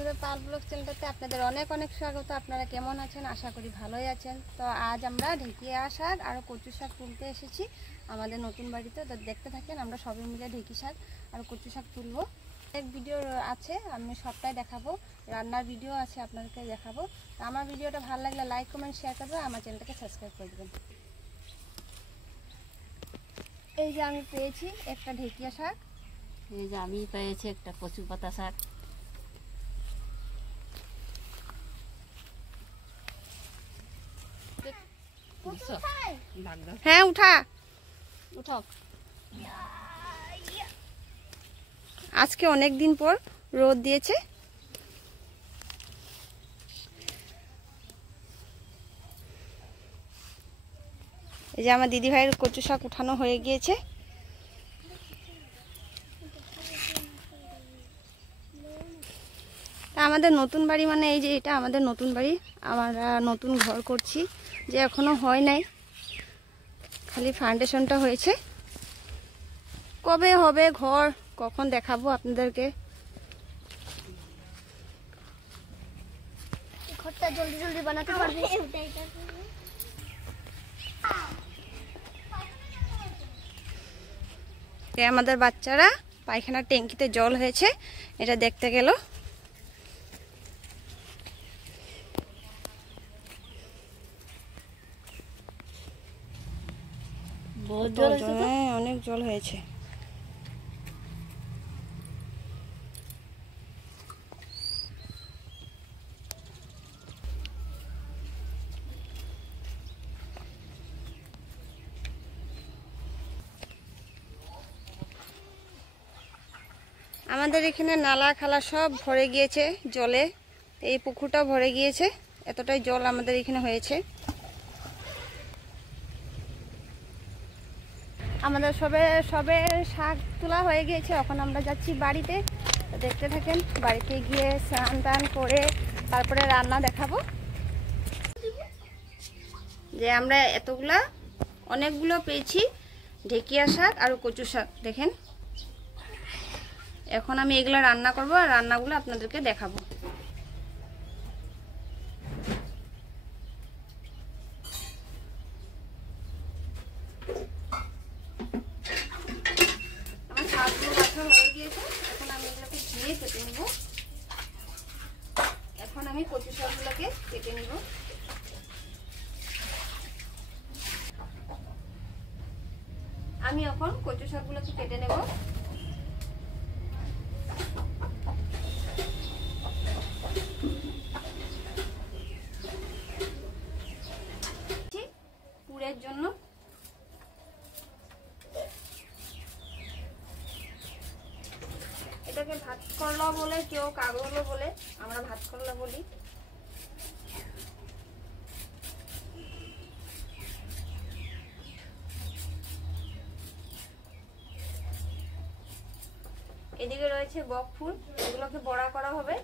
বন্ধুরা, পাল ব্লগ চ্যানেলটাতে আপনাদের অনেক অনেক স্বাগত। আপনারা কেমন আছেন? আশা করি ভালোই আছেন। তো আজ আমরা ঢেঁকিয়া শাক আর কচু শাক তুলতে এসেছি আমাদের নতুন বাড়িতে। তো দেখতে থাকেন, আমরা সবাই মিলে ঢেঁকি শাক আর কচু শাক তুলবো। এক ভিডিও আছে, আমি সবটাই দেখাবো, রান্নার ভিডিও আছে আপনাদেরকে দেখাবো। তো আমার ভিডিওটা ভালো লাগলে লাইক কমেন্ট শেয়ার করবেন, আমার চ্যানেলটাকে সাবস্ক্রাইব করে দেবেন। এই যে আমি পেয়েছি একটা ঢেঁকিয়া শাক, এই যে আমি পেয়েছি একটা কচু পাতা শাক। হ্যাঁ উঠা উঠাও। আজকে অনেক দিন পর রোদ দিয়েছে। এই যে আমার দিদি ভাইয়ের কচু শাক উঠানো হয়ে গিয়েছে। আমাদের নতুন বাড়ি মানে এই যে এটা আমাদের নতুন বাড়ি, আমরা নতুন ঘর করছি, যে এখনো হয় নাই, খালি ফাউন্ডেশনটা হয়েছে। কবে হবে ঘর, কখন দেখাবো আপনাদেরকে। ঘরটা জলদি জলদি বানাতে পারবো। আমাদের বাচ্চারা পায়খানার ট্যাঙ্কিতে জল হয়েছে, এটা দেখতে গেল। অনেক জল হয়েছে। আমাদের এখানে নালা খালা সব ভরে গিয়েছে জলে, এই পুকুরটা ভরে গিয়েছে, এতটাই জল আমাদের এখানে হয়েছে। আমাদের সবে শাক তোলা হয়ে গিয়েছে, এখন আমরা যাচ্ছি বাড়িতে। দেখতে থাকেন, বাড়িতে গিয়ে স্নান টান করে তারপরে রান্না দেখাবো। যে আমরা অনেকগুলো পেয়েছি ঢেঁকিয়া শাক আর কচু শাক, দেখেন। এখন আমি এগুলো রান্না করব আর রান্নাগুলো আপনাদেরকে দেখাবো। আমার শাকগুলো কাটা হয়ে গিয়েছে, এখন আমি এগুলোকে ধুয়ে কেটে নেব। এখন আমি কচু শাকগুলোকে কেটে নেব। আমি এখন কচু শাকগুলোকে কেটে নেব। পুরের জন্য এটাকে ভাত করলা বলে, কেউ কাগরলা বলে, আমরা ভাত করলা বলি। এদিকে রয়েছে বক ফুল, এগুলোকে বড়া করা হবে।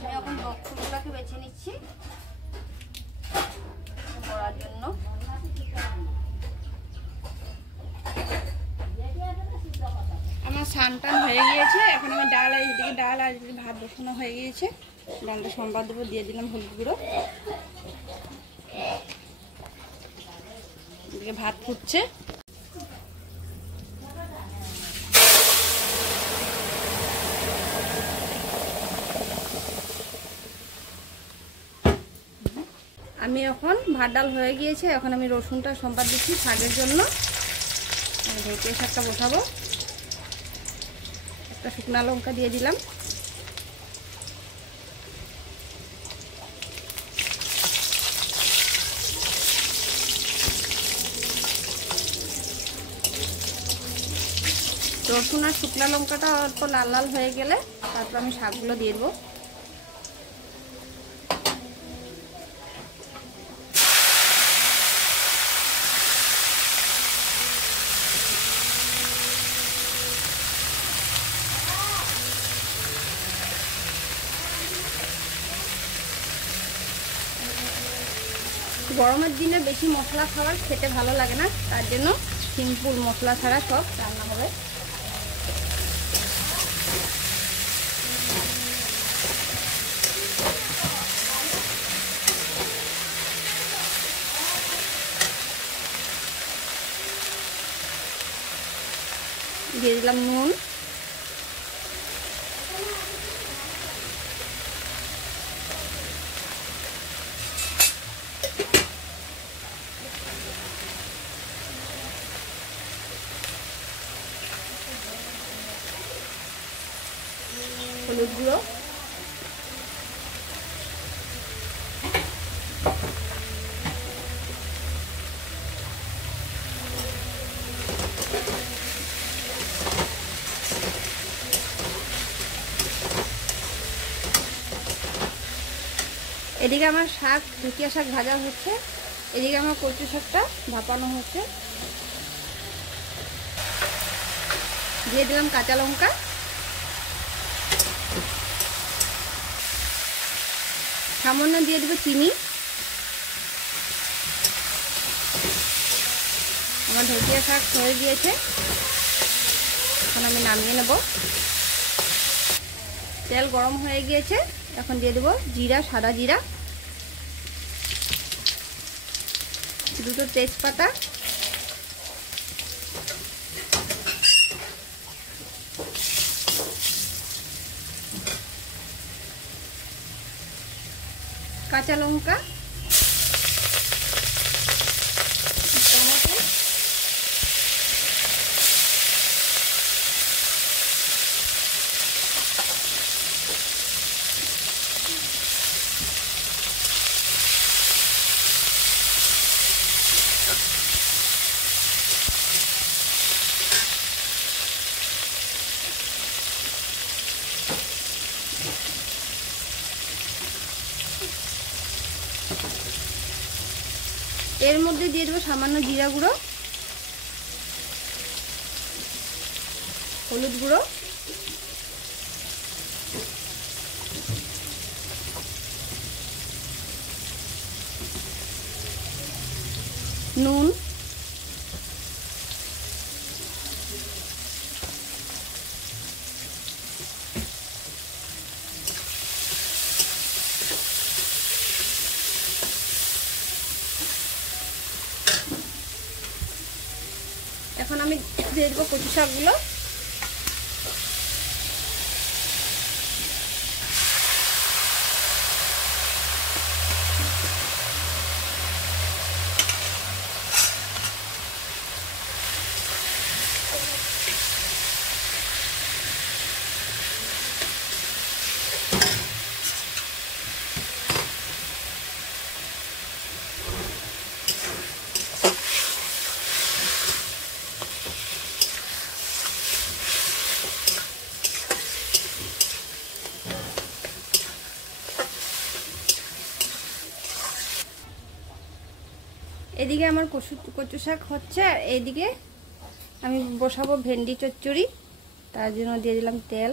আমি এখন বক ফুলগুলোকে বেছে নিচ্ছি বড়ার জন্য। আমার স্নান টান হয়ে গিয়েছে, এখন আমি ডাল আর এদিকে ডাল আর এদিকে ভাত বসানো হয়ে গিয়েছে। ডালটা সম্বাদ দেবো, দিয়ে দিলাম হলুদ গুঁড়ো। এদিকে ভাত ফুটছে। আমি এখন ভাত ডাল হয়ে গিয়েছে, এখন আমি রসুনটা সম্বাদ দিচ্ছি শাকের জন্য। ঢেকে শাকটা বসাবো। একটা শুকনো লঙ্কা দিয়ে দিলাম। রসুন আর শুকনো লঙ্কাটা অল্প লাল লাল হয়ে গেলে তারপর আমি শাকগুলো দিয়ে দেবো। গরমের দিনে বেশি মশলা খাবার খেতে ভালো লাগে না, তার জন্য সিম্পল মশলা ছাড়া সব রান্না হবে। দিয়ে দিলাম নুন, হলুদ গুঁড়ো, এদিকে আমার শাক ঢেকিয়া শাক ভাজা হচ্ছে, এদিকে আমার কচু শাকটা ভাপানো হচ্ছে। দিয়ে দিলাম কাঁচা লঙ্কা, সামান্য দিয়ে দেবো চিনি। আমার ঢেকিয়া শাক হয়ে গিয়েছে, এখন আমি নামিয়ে নেব। তেল গরম হয়ে গিয়েছে, এখন দিয়ে দেবো জিরা, সাদা জিরা, দুটো তেজপাতা, কাঁচা লঙ্কা, টমেটো, এর মধ্যে দিয়ে দেবো সামান্য জিরা গুঁড়ো, হলুদ গুঁড়ো, নুন, এখন আমি দিয়ে দেবো কচু শাকগুলো। এদিকে আমার কচু শাক হচ্ছে, আর এদিকে আমি বসাবো ভেন্ডি চচ্চড়ি। তার জন্য দিয়ে দিলাম তেল।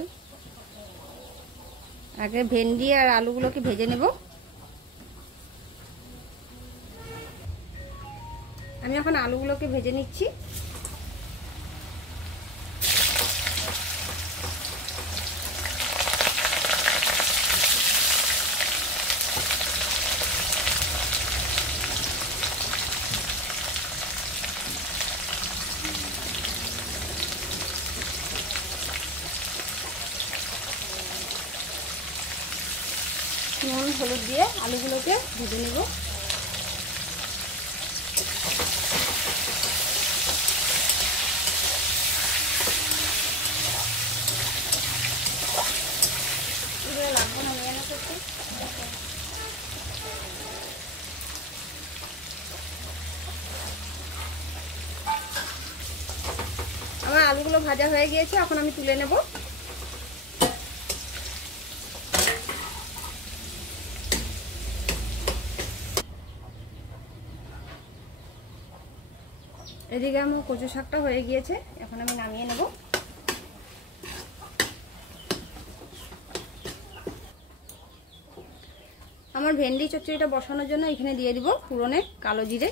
আগে ভেন্ডি আর আলুগুলোকে ভেজে নেব। আমি এখন আলুগুলোকে ভেজে নিচ্ছি। নুন হলুদ দিয়ে আলুগুলোকে ভেজে নেব। শাকগুলো ভাজা হয়ে গিয়েছে, এখন আমি তুলে নেব। এদিকে আমার কচু শাকটা হয়ে গিয়েছে, এখন আমি নামিয়ে নেব। আমার ভেন্ডি চচ্চড়িটা বসানোর জন্য এখানে দিয়ে দিব ফোড়নে কালো জিরে,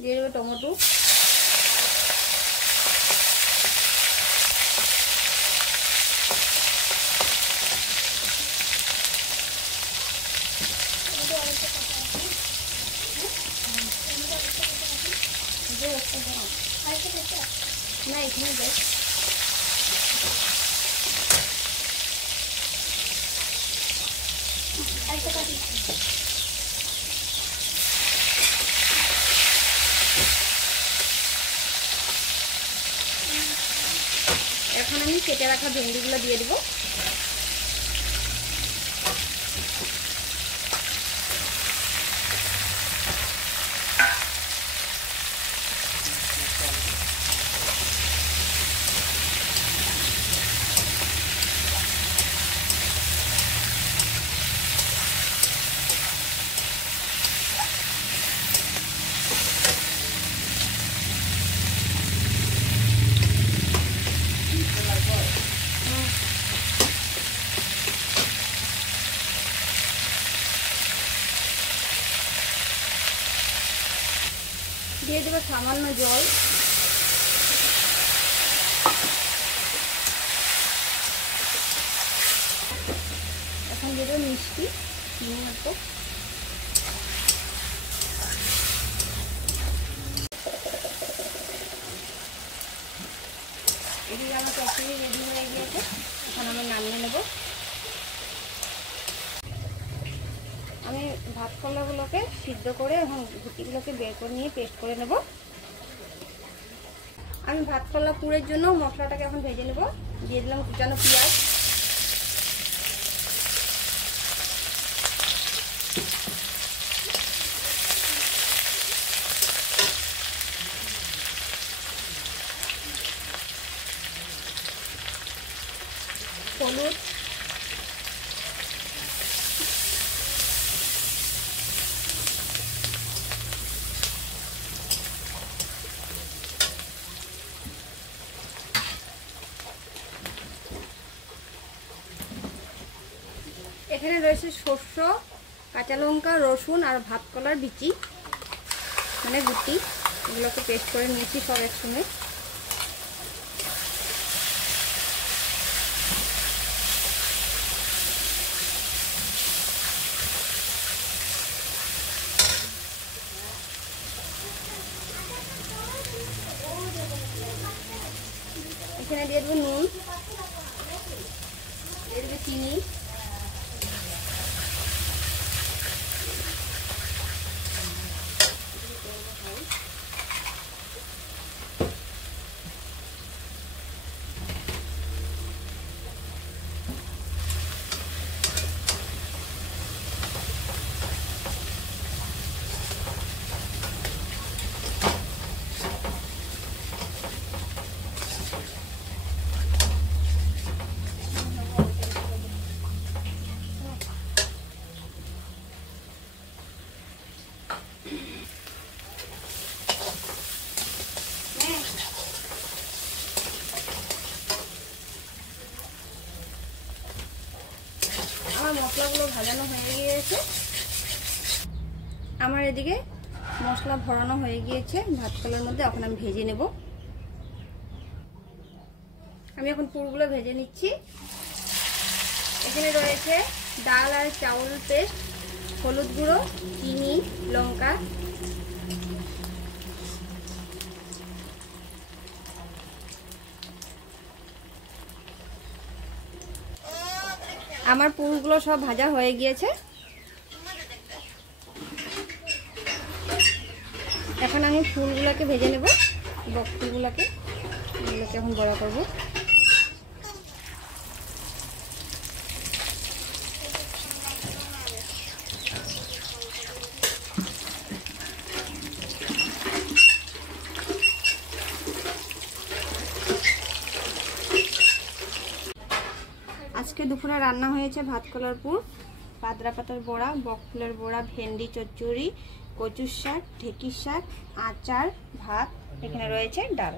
দিয়ে দেবো টমেটো, না এখানে দেখ এখন আমি কেটে রাখা ভেন্ডিগুলো দিয়ে দিব। দিয়ে দেবো সামান্য জল, এখন দিয়ে দেবো মিষ্টি নুন একটু, এদিকে আমার চচ্চড়ি রেডি হয়ে গিয়েছে, এখন আমি নামিয়ে নেব। আমি ভাত কলাগুলোকে সিদ্ধ করে এবং গুটিগুলোকে বের করে নিয়ে পেস্ট করে নেব। আমি ভাত কলা পুরের জন্য মশলাটাকে এখন ভেজে নেব। দিয়ে দিলাম কুচানো পেঁয়াজ, হলুদ, এখানে রয়েছে সর্ষে, কাঁচা লঙ্কা, রসুন আর ভাত কলার বিচি মানে গুটি, এগুলোকে পেস্ট করে নিয়েছি সব একসঙ্গে। এখানে দিয়ে দেবো নুন, দিয়ে দেবো চিনি, আমার মশলাগুলো ভাজানো হয়ে গিয়েছে, আমার এদিকে মশলা ভরানো হয়ে গিয়েছে ভাত কলার মধ্যে, এখন আমি ভেজে নেব। আমি এখন পুরগুলো ভেজে নিচ্ছি। এখানে রয়েছে ডাল আর চাউল পেস্ট, হলুদ গুঁড়ো, চিনি, লঙ্কা, আমার পুরগুলো সব ভাজা হয়ে গিয়েছে। এখন আমি ফুলগুলোকে ভেজে নেব, বক্সিগুলোকে, এগুলোকে এখন বড়া করব। আজকে দুপুরে রান্না হয়েছে ভাত কলার পুর, পাতলা পাতার বড়া, বক ফুলের বড়া, ভেন্ডি চচ্চড়ি, কচুর শাক, ঢেঁকির শাক, আচার, ভাত, এখানে রয়েছে ডাল।